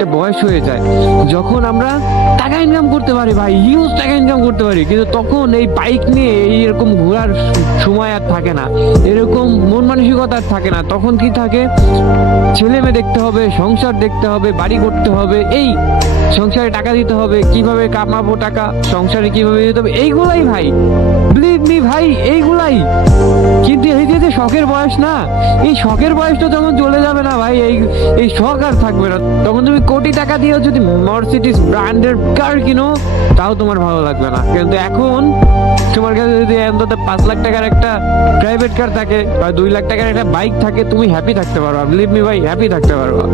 একটা বয়স হয়ে যায় যখন আমরা টাকা ইনকাম করতে পারি ভাই, হিউজ টাকা ইনকাম করতে পারি, কিন্তু তখন এই বাইক নিয়ে এইরকম ঘোরার সময় আর থাকে না, এরকম মন মানসিকতা আর থাকে না। তখন কি থাকে, ছেলে মেয়ে দেখতে হবে, সংসার দেখতে হবে, বাড়ি করতে হবে, এই সংসারে টাকা দিতে হবে, কিভাবে কামাবো টাকা, সংসারে কিভাবে দিতে হবে, এইগুলাই ভাই, বিলিভ মি ভাই, এইগুলাই। কিন্তু এই যে শখের বয়স না, এই শখের বয়সটা যখন চলে যাবে না ভাই, এই শখ আর থাকবে না। তখন তুমি কোটি টাকা দিয়েও যদি মার্সিডিজ ব্র্যান্ডের কার কিনো, তাও তোমার ভালো লাগবে না। কিন্তু এখন তোমার কাছে যদি অন্তত 5 লাখ টাকার একটা প্রাইভেট কার থাকে বা 2 লাখ টাকার একটা বাইক থাকে, তুমি হ্যাপি থাকতে পারবা, বিলিভ মি ভাই, হ্যাপি থাকতে পারবা।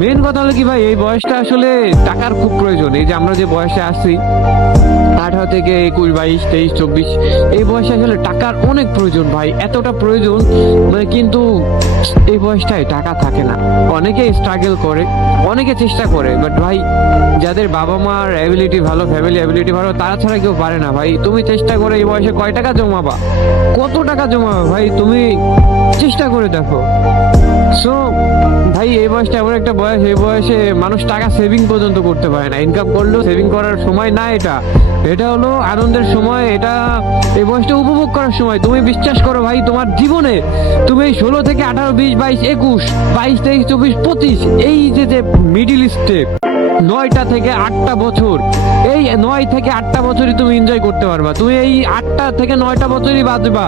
মেন কথা হলো কি ভাই, এই বয়সটা আসলে টাকার খুব প্রয়োজন। এই যে আমরা যে বয়সে আসছি, 18 থেকে 21, 22, 23, 24, এই বয়সে আসলে টাকার অনেক প্রয়োজন ভাই, এতটা প্রয়োজন মানে, কিন্তু এই বয়সটায় টাকা থাকে না। অনেকে স্ট্রাগল করে, অনেকে চেষ্টা করে, বাট ভাই যাদের বাবা মার অ্যাবিলিটি ভালো, ফ্যামিলি অ্যাবিলিটি ভালো, তারা ছাড়া কেউ পারে না ভাই। তুমি চেষ্টা করে এই বয়সে কয় টাকা জমাবা, কত টাকা জমাবা ভাই, তুমি চেষ্টা করে দেখো। সো ভাই এই বয়সটা এমন একটা বয়স, এই বয়সে মানুষ টাকা সেভিং পর্যন্ত করতে পারে না। ইনকাম করলেও সেভিং করার সময় না এটা, এটা হলো আনন্দের সময়, এটা এই বয়সটা উপভোগ করার সময়। তুমি বিশ্বাস করো ভাই, তোমার জীবনে তুমি এই 16 থেকে 18, 20, 22, 21, 22, 23, 24, 25, এই যে মিডিল স্টেপ, 9টা থেকে 8টা বছর, এই 9 থেকে 8টা বছরই তুমি এনজয় করতে পারবা। তুমি এই 8টা থেকে 9টা বছরই বাঁচবা।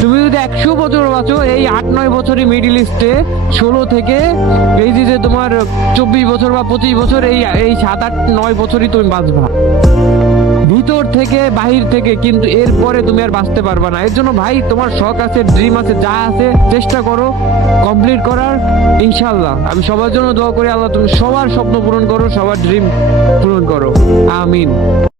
তুমি যদি 100 বছর বাঁচো, এই 8-9 বছরই মিডিল স্টে, 16 থেকে এই যে তোমার 24 বছর বা 25 বছর, এই 7-8-9 বছরই তুমি বাঁচবা ভিতর থেকে বাহির থেকে, কিন্তু এরপরে তুমি আর বাঁচতে পারবা না। এর জন্য ভাই তোমার শখ আছে, ড্রিম আছে, যা আছে চেষ্টা করো কমপ্লিট করার। ইনশাল্লাহ আমি সবার জন্য দোয়া করি, আল্লাহ তুমি সবার স্বপ্ন পূরণ করো, সবার ড্রিম পূরণ করো, আমিন।